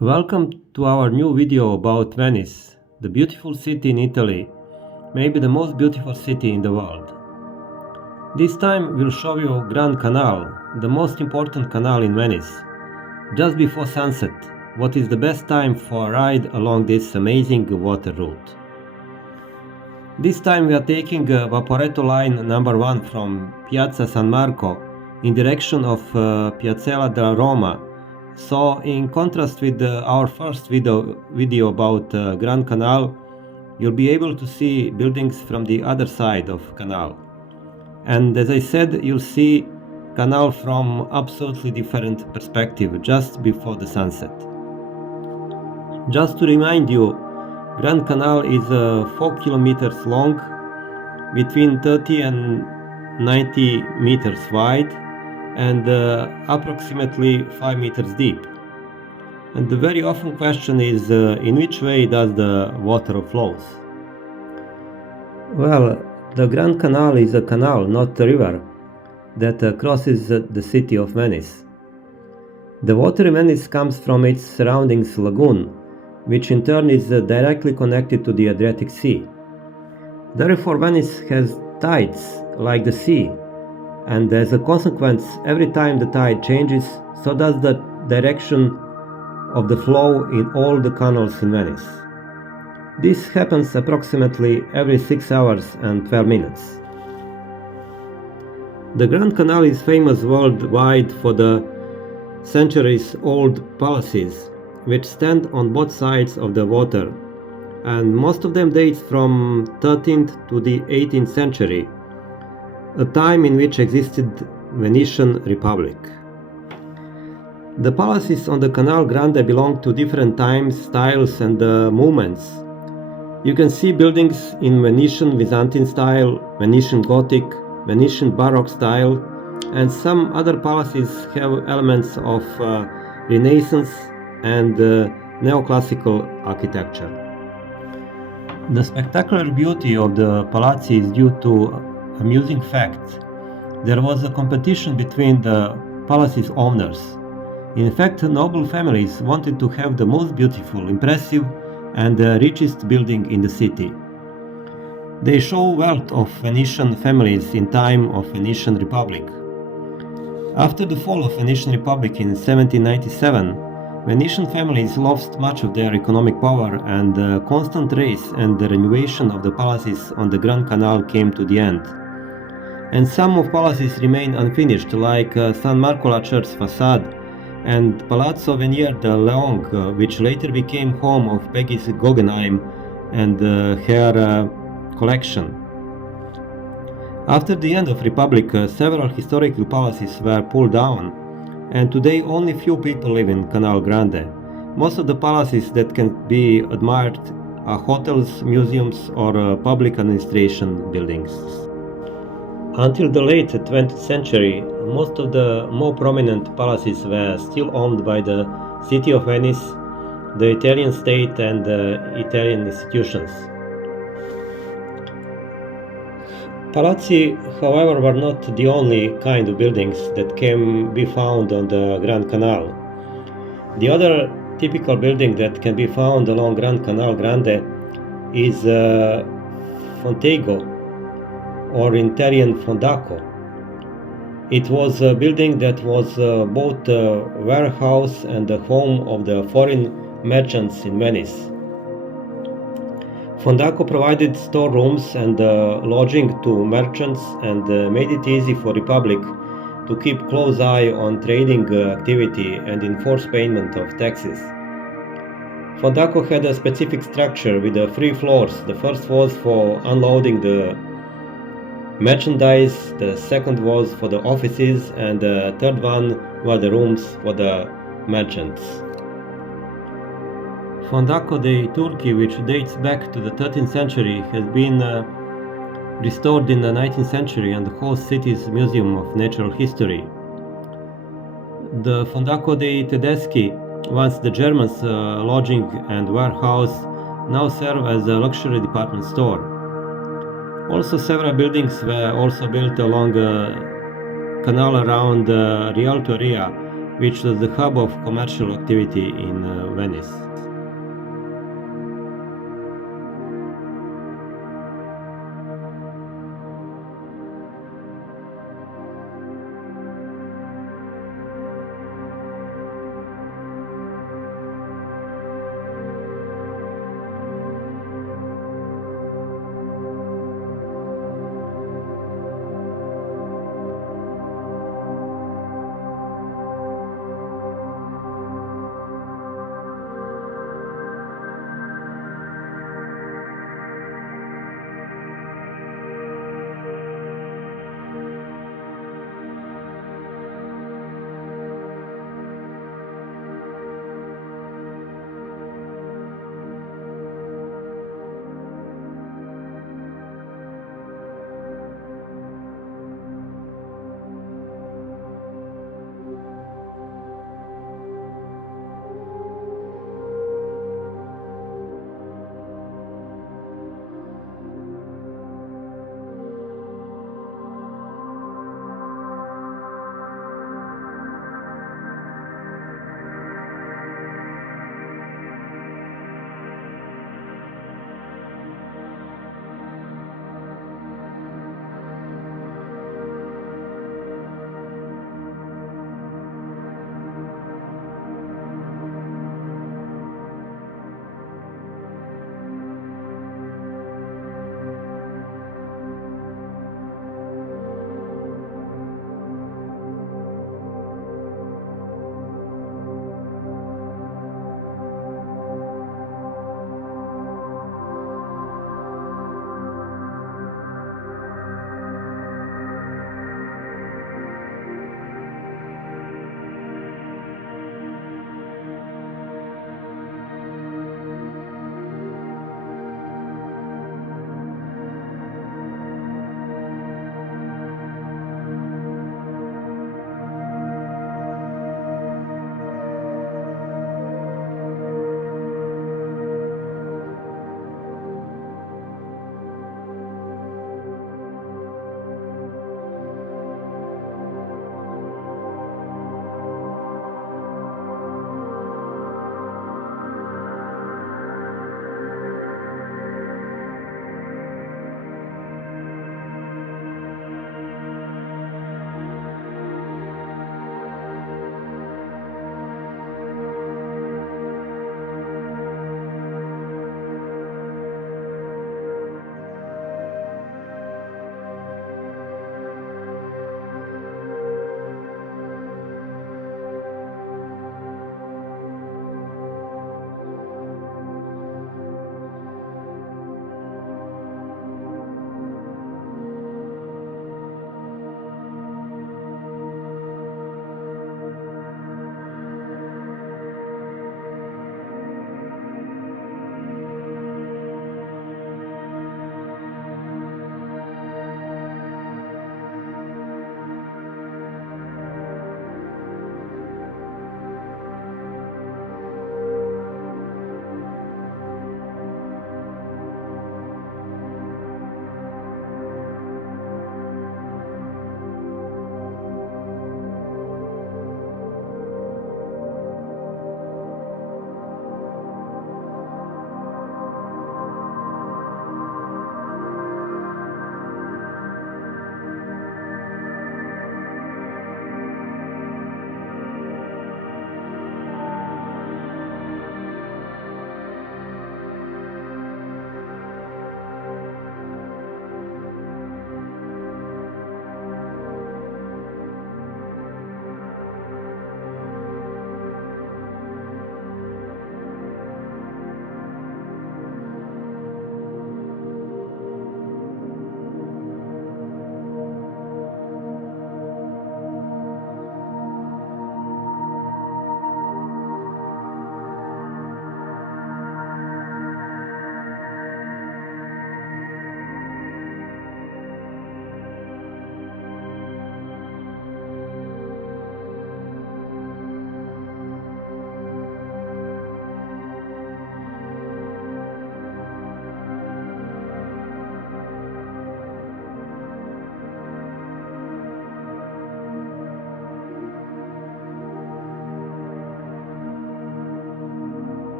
Welcome to our new video about Venice, the beautiful city in Italy, maybe the most beautiful city in the world. This time we'll show you Grand Canal, the most important canal in Venice, just before sunset, what is the best time for a ride along this amazing water route. This time we are taking Vaporetto line number 1 from Piazza San Marco in direction of Piazzella della Roma. So in contrast with our first video about Grand Canal, you'll be able to see buildings from the other side of Canal. And as I said, you'll see Canal from absolutely different perspective just before the sunset. Just to remind you, Grand Canal is 4 kilometers long, between 30 and 90 meters wide, and approximately 5 meters deep. And the very often question is, in which way does the water flows? Well, the Grand Canal is a canal, not a river, that crosses the city of Venice. The water in Venice comes from its surroundings lagoon, which in turn is directly connected to the Adriatic Sea. Therefore, Venice has tides like the sea, and as a consequence, every time the tide changes, so does the direction of the flow in all the canals in Venice. This happens approximately every 6 hours and 12 minutes. The Grand Canal is famous worldwide for the centuries-old palaces, which stand on both sides of the water, and most of them dates from 13th to the 18th century, a time in which existed Venetian Republic. The palaces on the Canale Grande belong to different times, styles and movements. You can see buildings in Venetian Byzantine style, Venetian Gothic, Venetian Baroque style, and some other palaces have elements of Renaissance and neoclassical architecture. The spectacular beauty of the palazzi is due to amusing fact. There was a competition between the palace's owners. In fact, noble families wanted to have the most beautiful, impressive and richest building in the city. They show wealth of Venetian families in time of Venetian Republic. After the fall of Venetian Republic in 1797, Venetian families lost much of their economic power, and the constant race and the renovation of the palaces on the Grand Canal came to the end. And some of palaces remain unfinished, like San Marco la Church facade and Palazzo Venier de Leon, which later became home of Peggy's Guggenheim and her collection. After the end of Republic, several historical palaces were pulled down, and today only few people live in Canale Grande. Most of the palaces that can be admired are hotels, museums or public administration buildings. Until the late 20th century, most of the more prominent palaces were still owned by the city of Venice, the Italian state and Italian institutions. Palazzi, however, were not the only kind of buildings that can be found on the Grand Canal. The other typical building that can be found along Grand Canal Grande is Fontego, or in Italian Fondaco. It was a building that was both a warehouse and the home of the foreign merchants in Venice. Fondaco provided storerooms and lodging to merchants and made it easy for Republic to keep close eye on trading activity and enforce payment of taxes. Fondaco had a specific structure with 3 floors. The first was for unloading the merchandise, the second was for the offices, and the third one were the rooms for the merchants. Fondaco dei Turchi, which dates back to the 13th century, has been restored in the 19th century and hosts city's Museum of Natural History. The Fondaco dei Tedeschi, once the Germans' lodging and warehouse, now serve as a luxury department store. Also, several buildings were also built along a canal around Rialto area, which was the hub of commercial activity in Venice.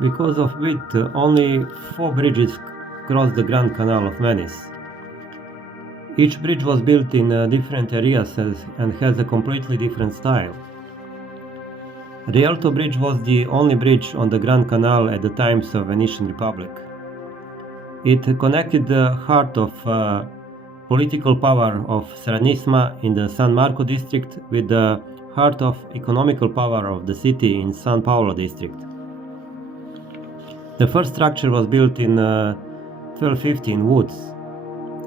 because of which only 4 bridges cross the Grand Canal of Venice. Each bridge was built in different areas and has a completely different style. Rialto Bridge was the only bridge on the Grand Canal at the times of Venetian Republic. It connected the heart of political power of Serenissima in the San Marco district with the heart of economical power of the city in San Paolo district. The first structure was built in 1250 in woods.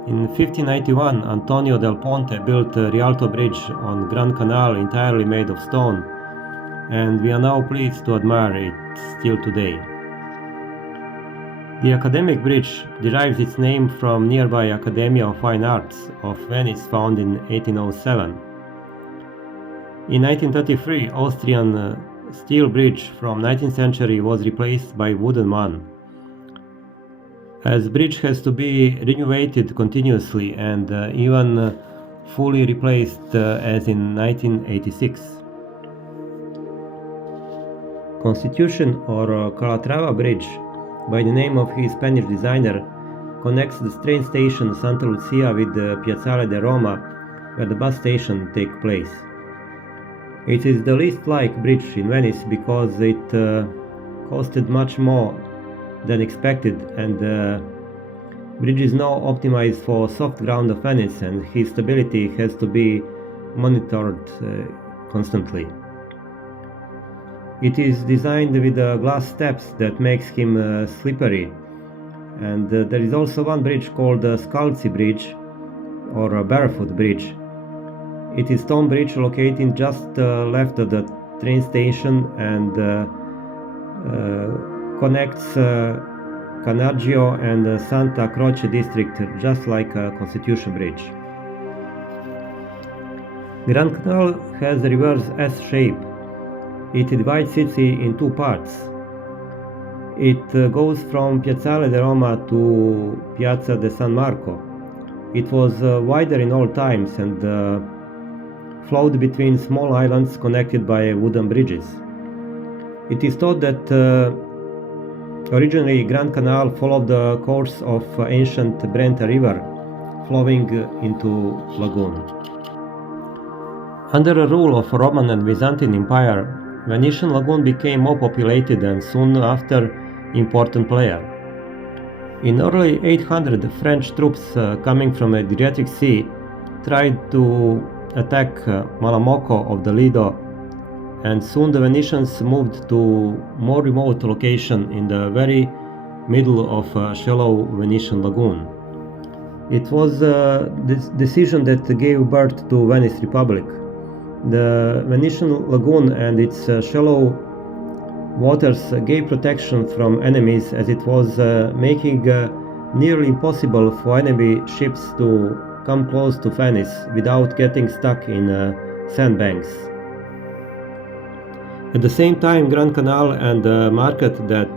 In 1591, Antonio del Ponte built the Rialto Bridge on Grand Canal entirely made of stone, and we are now pleased to admire it still today. The Academic Bridge derives its name from nearby Accademia of Fine Arts of Venice, found in 1807. In 1933, Austrian steel bridge from 19th century was replaced by wooden one, as bridge has to be renovated continuously and even fully replaced as in 1986. Constitution or Calatrava Bridge, by the name of his Spanish designer, connects the train station Santa Lucia with the Piazzale de Roma, where the bus station takes place. It is the least liked bridge in Venice because it costed much more than expected, and the bridge is now optimized for soft ground of Venice, and his stability has to be monitored constantly. It is designed with glass steps that makes him slippery, and there is also one bridge called the Scalzi Bridge or a Barefoot Bridge. It is stone bridge located just left of the train station and connects Canaggio and Santa Croce district, just like a Constitution Bridge. Grand Canal has a reverse S shape. It divides city in two parts. It goes from Piazzale de Roma to Piazza de San Marco. It was wider in all times and flowed between small islands connected by wooden bridges. It is thought that originally Grand Canal followed the course of ancient Brenta River, flowing into lagoon. Under the rule of Roman and Byzantine Empire, Venetian lagoon became more populated and soon after important player. In early 800, French troops coming from the Adriatic Sea tried to attack Malamocco of the Lido, and soon the Venetians moved to more remote location in the very middle of a shallow Venetian lagoon. It was this decision that gave birth to Venice Republic. The Venetian lagoon and its shallow waters gave protection from enemies, as it was making nearly impossible for enemy ships to come close to Venice without getting stuck in sandbanks. At the same time, Grand Canal and the market that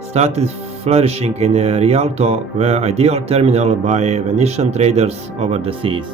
started flourishing in Rialto were ideal terminal by Venetian traders over the seas.